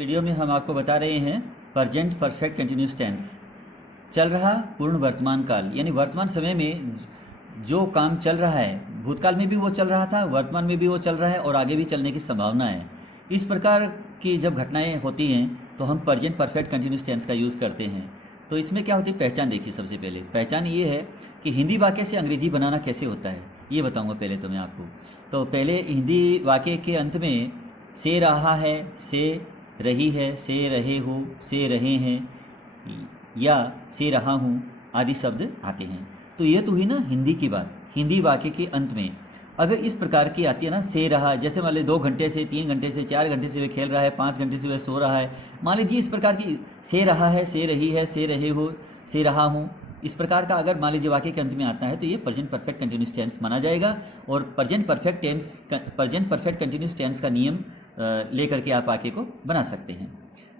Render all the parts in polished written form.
Video में हम आपको बता रहे हैं प्रेजेंट परफेक्ट कंटिन्यूस टेंस। चल रहा पूर्ण वर्तमान काल, यानी वर्तमान समय में जो काम चल रहा है, भूतकाल में भी वो चल रहा था, वर्तमान में भी वो चल रहा है और आगे भी चलने की संभावना है। इस प्रकार की जब घटनाएं होती हैं तो हम प्रेजेंट परफेक्ट कंटिन्यूस टेंस का यूज़ करते हैं। तो इसमें क्या होती है, पहचान देखिए। सबसे पहले पहचान ये है कि हिंदी वाक्य से अंग्रेजी बनाना कैसे होता है, ये बताऊंगा पहले तो मैं आपको। तो पहले हिंदी वाक्य के अंत में से रहा है, से रही है, से रहे हो, से रहे हैं या से रहा हूँ आदि शब्द आते हैं। तो ये तो हुई ना हिंदी की बात। हिंदी वाक्य के अंत में अगर इस प्रकार की आती है ना, से रहा, जैसे मान लीजिए 2 घंटे से, 3 घंटे से, 4 घंटे से वह खेल रहा है, 5 घंटे से वह सो रहा है, मान लीजिए इस प्रकार की से रहा है, से रही है, से रहे हो, से रहा हूँ, इस प्रकार का अगर मान लीजिए वाक्य के अंत में आता है तो ये प्रेजेंट परफेक्ट कंटिन्यूस टेंस माना जाएगा। और प्रेजेंट परफेक्ट कंटिन्यूस टेंस का नियम लेकर के आप वाक्य को बना सकते हैं।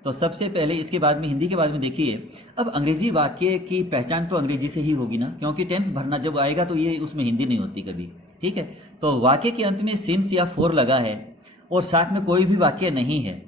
तो सबसे पहले इसके बाद में हिंदी के बाद में देखिए, अब अंग्रेजी वाक्य की पहचान तो अंग्रेजी से ही होगी ना, क्योंकि टेंस भरना जब आएगा तो ये उसमें हिंदी नहीं होती कभी। ठीक है, तो वाक्य के अंत में सिंस या फॉर लगा है और साथ में कोई भी वाक्य नहीं है,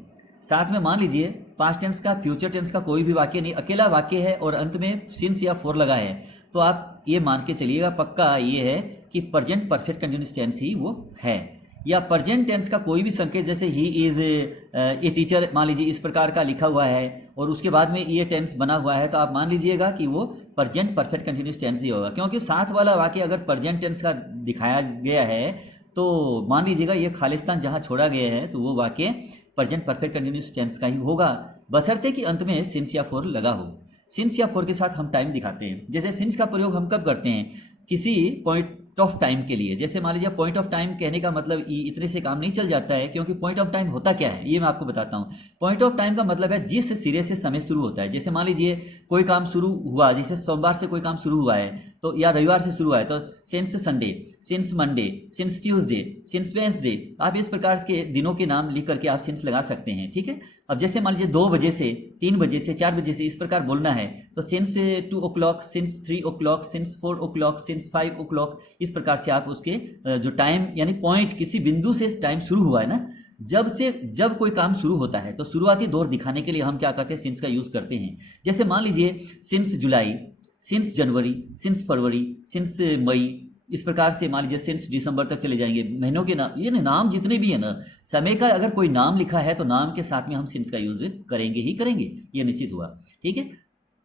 साथ में मान लीजिए पास्ट टेंस का, फ्यूचर टेंस का कोई भी वाक्य नहीं, अकेला वाक्य है और अंत में सिंस या फॉर लगा है, तो आप ये मान के चलिएगा, पक्का ये है कि प्रेजेंट परफेक्ट कंटिन्यूस टेंस ही वो है। या प्रेजेंट टेंस का कोई भी संकेत, जैसे ही इज ए टीचर मान लीजिए इस प्रकार का लिखा हुआ है और उसके बाद में ये टेंस बना हुआ है, तो आप मान लीजिएगा कि वो प्रेजेंट परफेक्ट कंटिन्यूस टेंस ही होगा, क्योंकि साथ वाला वाक्य अगर प्रेजेंट टेंस का दिखाया गया है तो मान लीजिएगा ये खालिस्तान जहाँ छोड़ा गया है तो वो वाक्य प्रेजेंट परफेक्ट कंटिन्यूस टेंस का ही होगा, बशर्ते कि अंत में सिंस या फॉर लगा हो। सिंस या फॉर के साथ हम टाइम दिखाते हैं। जैसे सिंस का प्रयोग हम कब करते हैं, किसी पॉइंट ऑफ टाइम के लिए। जैसे मान लीजिए पॉइंट ऑफ टाइम कहने का मतलब इतने से काम नहीं चल जाता है, क्योंकि पॉइंट ऑफ टाइम होता क्या है ये मैं आपको बताता हूँ। पॉइंट ऑफ टाइम का मतलब है जिस सिरे से समय शुरू होता है। जैसे मान लीजिए कोई काम शुरू हुआ, जैसे सोमवार से कोई काम शुरू हुआ है तो, या रविवार से शुरू हुआ है तो since Sunday, since Monday, since Tuesday, since Wednesday, आप इस प्रकार के दिनों के नाम लिख करके आप सिंस लगा सकते हैं। ठीक है, अब जैसे मान लीजिए 2 बजे से, 3 बजे से, 4 बजे से इस प्रकार बोलना है तो since 2 o'clock, since 3 o'clock, since 4 o'clock, since 5 o'clock, इस प्रकार से आप उसके जो टाइम यानी पॉइंट, किसी बिंदु से टाइम शुरू हुआ है ना, जब कोई काम शुरू होता है तो शुरुआती दौर दिखाने के लिए हम क्या करते हैं, सिंस का यूज करते हैं। जैसे मान लीजिए since July, since January, since February, since May, इस प्रकार से मान लीजिए सिंस दिसंबर तक चले जाएंगे। महीनों के नाम, ये नाम जितने भी है ना, समय का अगर कोई नाम लिखा है तो नाम के साथ में हम सिंस का यूज करेंगे ही करेंगे, ये निश्चित हुआ। ठीक है,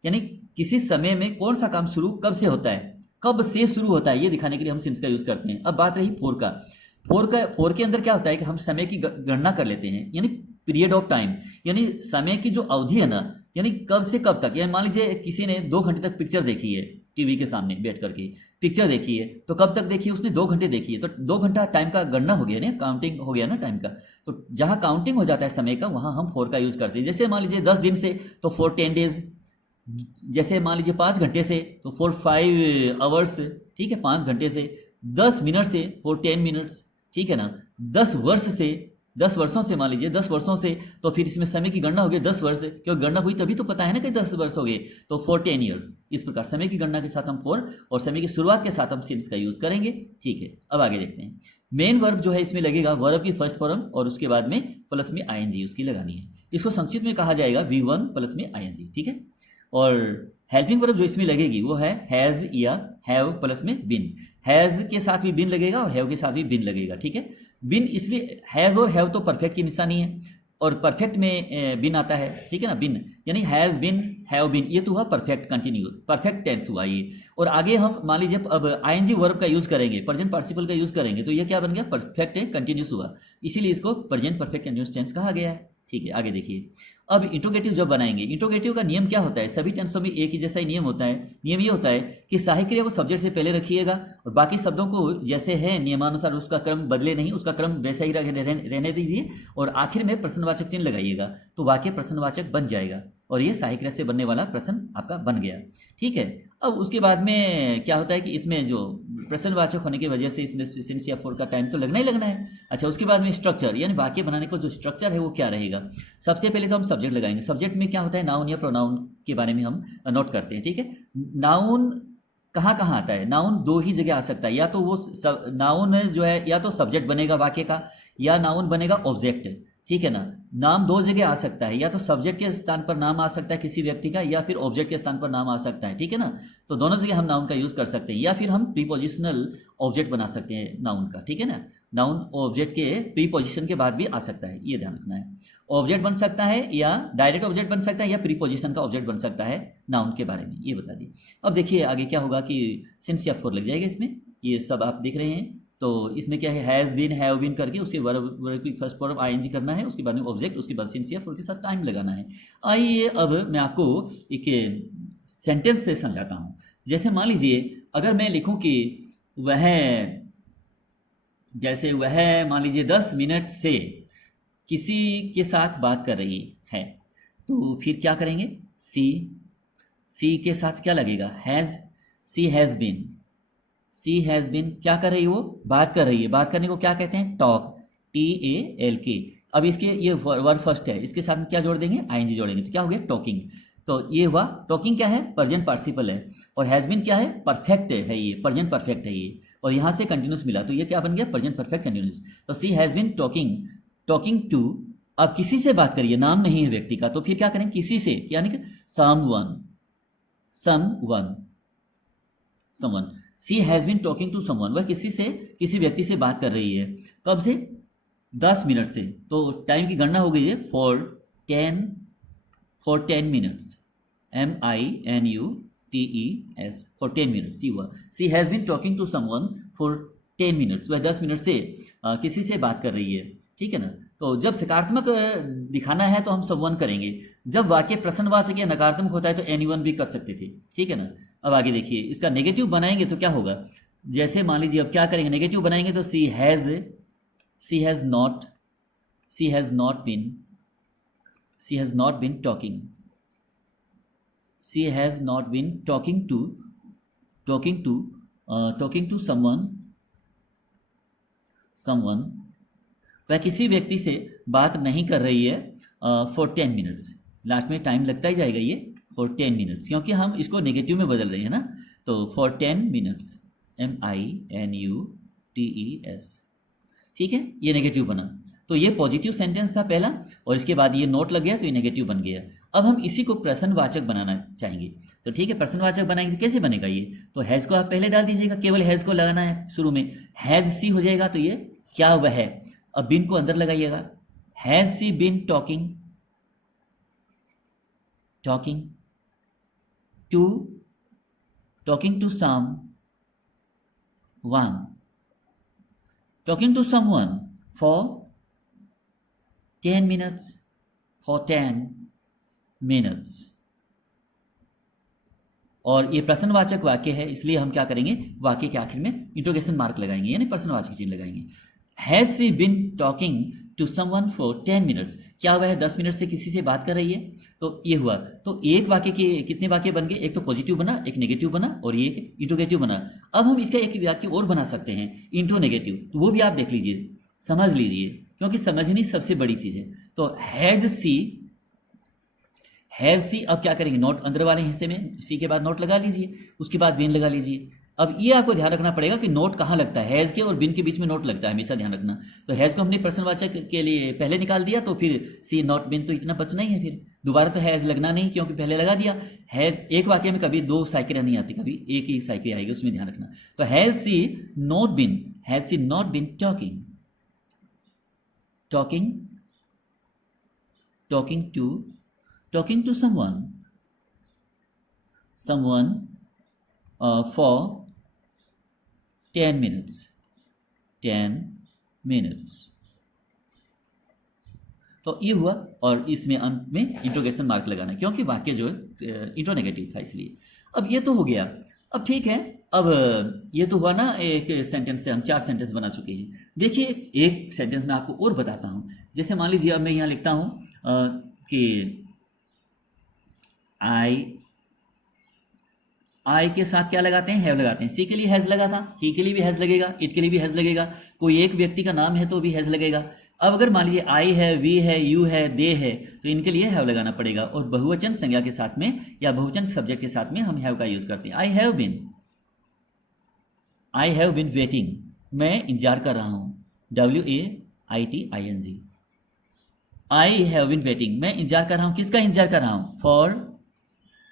यानी किसी समय में कौन सा काम शुरू कब से होता है, कब से शुरू होता है, ये दिखाने के लिए हम सिंस का यूज करते हैं। अब बात रही फोर का। फोर के अंदर क्या होता है कि हम समय की गणना कर लेते हैं, यानी पीरियड ऑफ टाइम, यानी समय की जो अवधि है ना, यानी कब से कब तक। यानी मान लीजिए किसी ने 2 घंटे तक पिक्चर देखी है, टीवी के सामने बैठ करके पिक्चर देखी है, तो कब तक देखी है उसने, 2 घंटे देखी है, तो 2 घंटा टाइम का गणना हो गया ना, काउंटिंग हो गया ना टाइम का। तो जहां काउंटिंग हो जाता है समय का, वहां हम फोर का यूज करते हैं। जैसे मान लीजिए 10 दिन से तो फॉर 10 डेज, जैसे मान लीजिए 5 घंटे से तो फॉर 5 आवर्स। ठीक है, 5 घंटे से, 10 मिनट से फॉर 10 मिनट्स। ठीक है ना, 10 वर्ष से, 10 वर्षों से, मान लीजिए 10 वर्षों से, तो फिर इसमें समय की गणना हो गई 10 वर्ष, क्योंकि गणना हुई तभी तो पता है ना कि 10 वर्ष हो गए, तो फॉर 10 ईयर्स। इस प्रकार समय की गणना के साथ हम फॉर और समय की शुरुआत के साथ हम सिंस का यूज करेंगे। ठीक है, अब आगे देखते हैं। मेन वर्ब जो है इसमें लगेगा वर्ब की फर्स्ट फॉर्म और उसके बाद में प्लस में आईएनजी उसकी लगानी है। इसको संक्षिप्त में कहा जाएगा V1 प्लस में आईएनजी। ठीक है, और हेल्पिंग वर्ब जो इसमें लगेगी वो है हैज या हैव प्लस में बिन। हैज के साथ भी बिन लगेगा और हैव के साथ भी बिन लगेगा। ठीक है, बिन इसलिए, हैज और हैव तो परफेक्ट की निशानी है और परफेक्ट में बिन आता है। ठीक है ना, बिन यानी हैज बिन, हैव बिन, ये तो हुआ परफेक्ट कंटिन्यू, परफेक्ट टेंस हुआ ये। और आगे हम मान लीजिए अब आईएनजी वर्ब का यूज करेंगे, प्रेजेंट पार्टिसिपल का यूज करेंगे, तो ये क्या बन गया, परफेक्ट कंटिन्यूस हुआ, इसीलिए इसको प्रेजेंट परफेक्ट कंटिन्यूस टेंस कहा गया है। ठीक है, आगे देखिए। अब इंट्रोगेटिव जब बनाएंगे, इंट्रोगेटिव का नियम क्या होता है, सभी टेंसों में एक ही जैसा ही नियम होता है। नियम ये होता है कि सहायक क्रिया को सब्जेक्ट से पहले रखिएगा और बाकी शब्दों को जैसे है नियमानुसार उसका क्रम बदले नहीं, उसका क्रम वैसा ही रहने दीजिए और आखिर में प्रश्नवाचक चिन्ह लगाइएगा, तो वाक्य प्रश्नवाचक बन जाएगा और ये सहायक क्रिया से बनने वाला प्रश्न आपका बन गया। ठीक है, अब उसके बाद में क्या होता है कि इसमें जो प्रश्नवाचक होने की वजह से इसमें सिंस या फॉर का टाइम तो लगना ही लगना है। अच्छा, उसके बाद में स्ट्रक्चर, यानी वाक्य बनाने को जो स्ट्रक्चर है वो क्या रहेगा। सबसे पहले तो हम सब्जेक्ट लगाएंगे। सब्जेक्ट में क्या होता है, नाउन या प्रोनाउन के बारे में हम नोट करते हैं। ठीक है, नाउन कहाँ कहाँ आता है, नाउन 2 ही जगह आ सकता है, या तो वो नाउन जो है या तो सब्जेक्ट बनेगा वाक्य का, या नाउन बनेगा ऑब्जेक्ट। ठीक है ना। नाम दो जगह आ सकता है, या तो सब्जेक्ट के स्थान पर नाम आ सकता है किसी व्यक्ति का, या फिर ऑब्जेक्ट के स्थान पर नाम आ सकता है, ठीक है ना। तो दोनों जगह हम नाउन का यूज कर सकते हैं, या फिर हम प्रीपोजिशनल ऑब्जेक्ट बना सकते हैं नाउन का, ठीक है ना। नाउन ऑब्जेक्ट के प्रीपोजिशन के बाद भी आ सकता है, ये ध्यान रखना है। ऑब्जेक्ट बन सकता है, या डायरेक्ट ऑब्जेक्ट बन सकता है, या प्रीपोजिशन का ऑब्जेक्ट बन सकता है नाउन के बारे में, ये बता दी। अब देखिए आगे क्या होगा कि सिंस या फॉर लग जाएगा इसमें, ये सब आप देख रहे हैं। तो इसमें क्या है, हैज़ बीन, हैव बीन करके उसके वर्ब की फर्स्ट फॉर्म आईएनजी करना है, उसके बाद में ऑब्जेक्ट, उसके बाद सिंस या फॉर के साथ टाइम लगाना है। आइए अब मैं आपको एक सेंटेंस से समझाता हूँ। जैसे मान लीजिए अगर मैं लिखूं कि वह, जैसे वह मान लीजिए 10 मिनट से किसी के साथ बात कर रही है, तो फिर क्या करेंगे, सी के साथ क्या लगेगा, has, she has been, she has been क्या कर रही है, वो बात कर रही है। बात करने को क्या कहते हैं, टॉक, TALK। अब इसके ये वर्ब फर्स्ट है, इसके साथ में क्या जोड़ देंगे, आईएनजी जोड़ेंगे, तो क्या हो गया, टॉकिंग। तो ये हुआ, टॉकिंग क्या है, प्रेजेंट पार्टिसिपल है, और हैज़ बीन क्या है, परफेक्ट है, ये प्रेजेंट परफेक्ट है ये, और यहाँ से कंटिन्यूस मिला, तो ये क्या बन गया, प्रेजेंट परफेक्ट कंटिन्यूस। तो she has been talking to, अब किसी से बात करिए, नाम नहीं है व्यक्ति का, तो फिर क्या करें, किसी से, यानी कि someone. She has been talking to someone, वह किसी से, किसी व्यक्ति से बात कर रही है। कब से, 10 मिनट से। तो टाइम की गणना हो गई है, for 10 minutes, MINUTES, for 10 minutes, ये हुआ। She has been talking to someone for 10 minutes, वह 10 मिनट से किसी से बात कर रही है, ठीक है ना। तो जब सकारात्मक दिखाना है तो हम समवन करेंगे, जब वाक्य प्रश्नवाचक या नकारात्मक होता है तो एनीवन भी कर सकते थे, ठीक है ना। अब आगे देखिए, इसका नेगेटिव बनाएंगे तो क्या होगा, जैसे मान लीजिए अब क्या करेंगे, नेगेटिव बनाएंगे तो she has not been talking to someone, वह किसी व्यक्ति से बात नहीं कर रही है फॉर 10 मिनट्स। लास्ट में टाइम लगता ही जाएगा ये, फॉर 10 मिनट्स, क्योंकि हम इसको नेगेटिव में बदल रहे हैं ना। तो फॉर 10 मिनट्स, MINUTES, ठीक है, ये नेगेटिव बना। तो ये पॉजिटिव सेंटेंस था पहला, और इसके बाद ये नोट लग गया तो ये नेगेटिव बन गया। अब हम इसी को प्रश्नवाचक बनाना चाहेंगे, तो ठीक है, प्रश्नवाचक बनाएंगे तो कैसे बनेगा ये, तो हैज़ को आप पहले डाल दीजिएगा, केवल हैज़ को लगाना है शुरू में, हैज़ सी हो जाएगा, तो ये क्या वह है। अब बिन को अंदर लगाइएगा, has she been talking to someone for 10 minutes. और ये प्रश्नवाचक वाक्य है, इसलिए हम क्या करेंगे, वाक्य के आखिर में इंटरोगेशन मार्क लगाएंगे, यानी प्रश्नवाचक चिन्ह लगाएंगे। Has she been talking to someone for 10 minutes, क्या वह 10 मिनट से किसी से बात कर रही है। तो ये हुआ, तो एक वाक्य के कितने वाक्य बन गए, एक तो पॉजिटिव बना, एक नेगेटिव बना, और एक इंट्रोगेटिव बना। अब हम इसका एक वाक्य और बना सकते हैं, इंट्रो नेगेटिव, तो वो भी आप देख लीजिए, समझ लीजिए, क्योंकि समझनी सबसे बड़ी चीज़ है। तो हैज सी, अब क्या करेंगे, नोट अंदर वाले हिस्से में सी के बाद नोट लगा लीजिए, उसके बाद बिन लगा लीजिए। अब ये आपको ध्यान रखना पड़ेगा कि नोट कहाँ लगता है, हैज़ के और बिन के बीच में नोट लगता है, हमेशा ध्यान रखना। तो हैज़ को हमने प्रश्नवाचक के लिए पहले निकाल दिया, तो फिर सी नॉट बिन, तो इतना बचना ही है, फिर दोबारा तो हैज़ लगना नहीं, क्योंकि पहले लगा दिया। हैज़, एक वाक्य में कभी 2 साइकिल नहीं आती, कभी एक ही साइकिल आएगी, उसमें ध्यान रखना। तो has she not been talking to someone for 10 minutes। तो ये हुआ, और इसमें अंत में इंट्रोगेशन मार्क लगाना, क्योंकि वाक्य जो है इंट्रो नेगेटिव था, इसलिए। अब ये तो हो गया। अब ठीक है, अब ये तो हुआ ना, एक सेंटेंस से हम 4 सेंटेंस बना चुके हैं। देखिए एक सेंटेंस मैं आपको और बताता हूँ। जैसे मान लीजिए अब मैं यहाँ लिखता हूँ कि आई के साथ क्या लगाते हैं, हैव लगाते हैं। सी के लिए हैज़ लगा था, ही के लिए भी हैज़ लगेगा, इट के लिए भी हैज़ लगेगा, कोई एक व्यक्ति का नाम है तो भी हैज़ लगेगा। अब अगर मान लीजिए आई है, वी है, यू है, दे है, तो इनके लिए हैव लगाना पड़ेगा। और बहुवचन संज्ञा के साथ में या बहुवचन सब्जेक्ट के साथ में हम हैव का यूज करते हैं। आई हैव बीन वेटिंग, मैं इंतजार कर रहा हूँ, WAITING। I have been waiting, मैं इंतजार कर रहा हूँ। किसका इंतजार कर रहा हूँ? फॉर,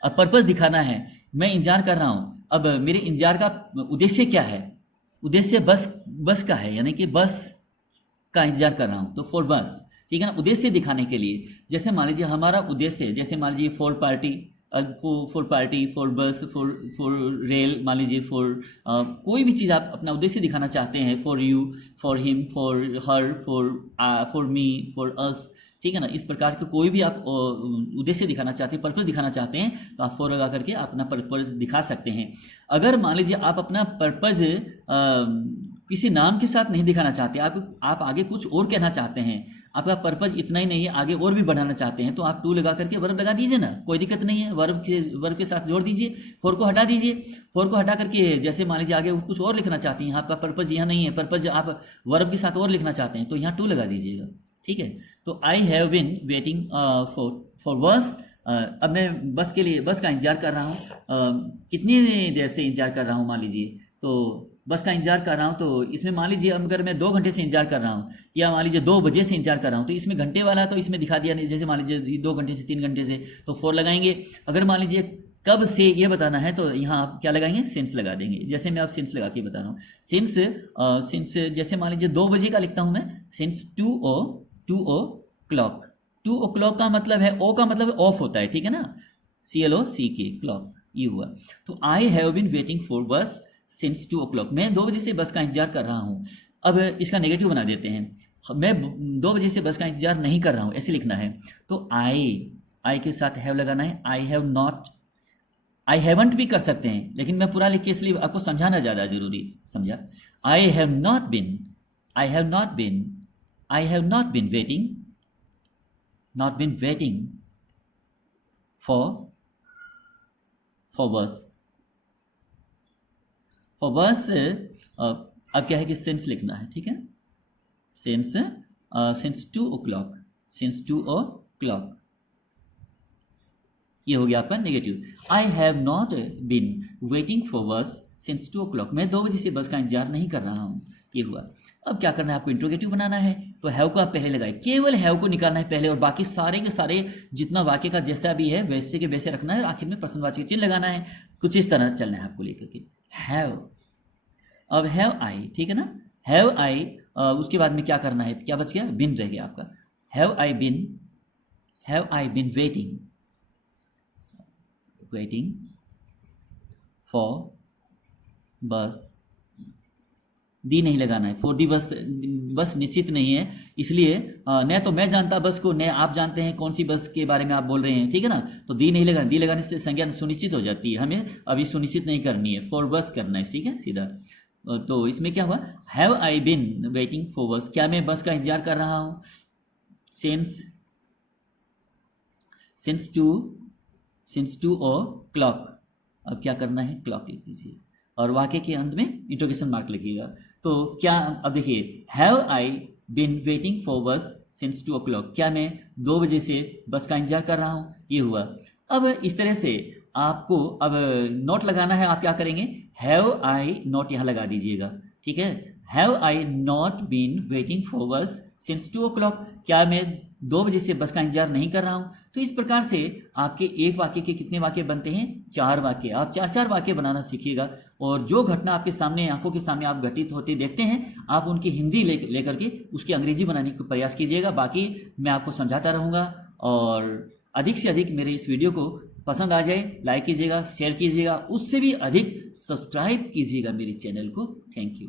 अब पर्पस दिखाना है, मैं इंतजार कर रहा हूँ। अब मेरे इंतजार का उद्देश्य क्या है? उद्देश्य बस का है, यानी कि बस का इंतजार कर रहा हूँ, तो फॉर बस, ठीक है ना, उद्देश्य दिखाने के लिए। जैसे मान लीजिए हमारा उद्देश्य, जैसे मान लीजिए फॉर पार्टी, फॉर बस, फॉर रेल, मान लीजिए फॉर कोई भी चीज़ आप अपना उद्देश्य दिखाना चाहते हैं, for you, for him, for her, for me, for us, ठीक है ना। इस प्रकार के कोई भी आप उद्देश्य दिखाना चाहते हैं, पर्पस दिखाना चाहते हैं, तो आप फॉर लगा करके अपना पर्पस दिखा सकते हैं। अगर मान लीजिए आप अपना पर्पस किसी नाम के साथ नहीं दिखाना चाहते, आप आगे कुछ और कहना चाहते हैं, आपका पर्पस इतना ही नहीं है, आगे और भी बढ़ाना चाहते हैं, तो आप टू लगा करके वर्ब लगा दीजिए ना, कोई दिक्कत नहीं है। वर्ब के साथ जोड़ दीजिए, फॉर को हटा दीजिए। फॉर को हटा करके जैसे मान लीजिए आगे कुछ और लिखना चाहते हैं, आपका पर्पस यहाँ नहीं है, पर्पस आप वर्ब के साथ और लिखना चाहते हैं, तो यहाँ टू लगा दीजिएगा, ठीक है। तो I have been waiting for बस, अब मैं बस के लिए, बस का इंतजार कर रहा हूँ। कितनी देर से इंतजार कर रहा हूँ? मान लीजिए तो बस का इंतजार कर रहा हूँ, तो इसमें मान लीजिए अगर मैं 2 घंटे से इंतजार कर रहा हूँ, या मान लीजिए 2 बजे से इंतजार कर रहा हूँ, तो इसमें घंटे वाला तो इसमें दिखा दिया नहीं। जैसे मान लीजिए 2 घंटे से 3 घंटे से, तो फॉर लगाएंगे। अगर मान लीजिए कब से ये बताना है, तो यहाँ आप क्या लगाएंगे? सिंस लगा देंगे। जैसे मैं आप सिंस लगा के बता रहा हूँ, सिंस जैसे मान लीजिए 2 बजे का लिखता हूँ मैं, सिंस 2 o'clock। 2 o'clock का मतलब है, ओ का मतलब ऑफ होता है, ठीक है ना, CLOCK, क्लॉक, ये हुआ। तो I have been waiting for bus since 2 o'clock, मैं 2 बजे से बस का इंतजार कर रहा हूँ। अब इसका नेगेटिव बना देते हैं, मैं 2 बजे से बस का इंतजार नहीं कर रहा हूँ, ऐसे लिखना है। तो आई के साथ हैव लगाना है। I have not, I haven't भी कर सकते हैं, लेकिन मैं पूरा लिख के इसलिए आपको समझाना ज़्यादा जरूरी समझा। I have not been, I have not been, I have not been waiting, not been waiting for bus, for bus। अब क्या है कि since लिखना है, ठीक है, since 2 o'clock, since 2 o'clock, ये हो गया आपका negative. I have not been waiting for bus since 2 o'clock, मैं 2 बजे से बस का इंतजार नहीं कर रहा हूँ, ये हुआ। अब क्या करना है, आपको इंट्रोगेटिव बनाना है, तो हैव को आप पहले लगाए, केवल हैव को निकालना है पहले, और बाकी सारे के सारे जितना वाक्य का जैसा भी है वैसे के वैसे रखना है, और आखिर में प्रश्नवाची चिन्ह लगाना है। कुछ इस तरह चलना है आपको लेकर के। हैव, अब हैव आई, ठीक है ना, हैव आई, उसके बाद में क्या करना है, क्या बच गया? बिन रह गया आपका। Have I bin waiting for बस, दी नहीं लगाना है, फॉर दी बस निश्चित नहीं है, इसलिए न तो मैं जानता बस को, न आप जानते हैं कौन सी बस के बारे में आप बोल रहे हैं, ठीक है ना। तो दी नहीं लगाना, दी लगाने से संज्ञा सुनिश्चित हो जाती है, हमें अभी सुनिश्चित नहीं करनी है, फॉर बस करना है, ठीक है, सीधा। तो इसमें क्या हुआ, have I bin waiting for बस, क्या मैं बस का इंतजार कर रहा हूँ? सिंस 2 o'clock, अब क्या करना है, क्लॉक लिख दीजिए, और वाक्य के अंत में इंट्रोगेशन मार्क लिखिएगा। तो क्या, अब देखिए, have I bin waiting for bus since 2 o'clock, क्या मैं 2 बजे से बस का इंतजार कर रहा हूँ, ये हुआ। अब इस तरह से आपको अब नोट लगाना है, आप क्या करेंगे, हैव आई नॉट यहाँ लगा दीजिएगा, ठीक है। Have I not been waiting for bus since 2 o'clock, क्या मैं 2 बजे से बस का इंतजार नहीं कर रहा हूँ। तो इस प्रकार से आपके एक वाक्य के कितने वाक्य बनते हैं? 4 वाक्य। आप 4 वाक्य बनाना सीखिएगा, और जो घटना आपके सामने, आंखों के सामने आप घटित होते देखते हैं, आप उनकी हिंदी लेकर के उसकी अंग्रेजी बनाने का प्रयास कीजिएगा। बाकी मैं आपको समझाता रहूँगा, और अधिक से अधिक मेरे इस वीडियो को पसंद आ जाए, लाइक कीजिएगा, शेयर कीजिएगा, उससे भी अधिक सब्सक्राइब कीजिएगा मेरे चैनल को। Thank you.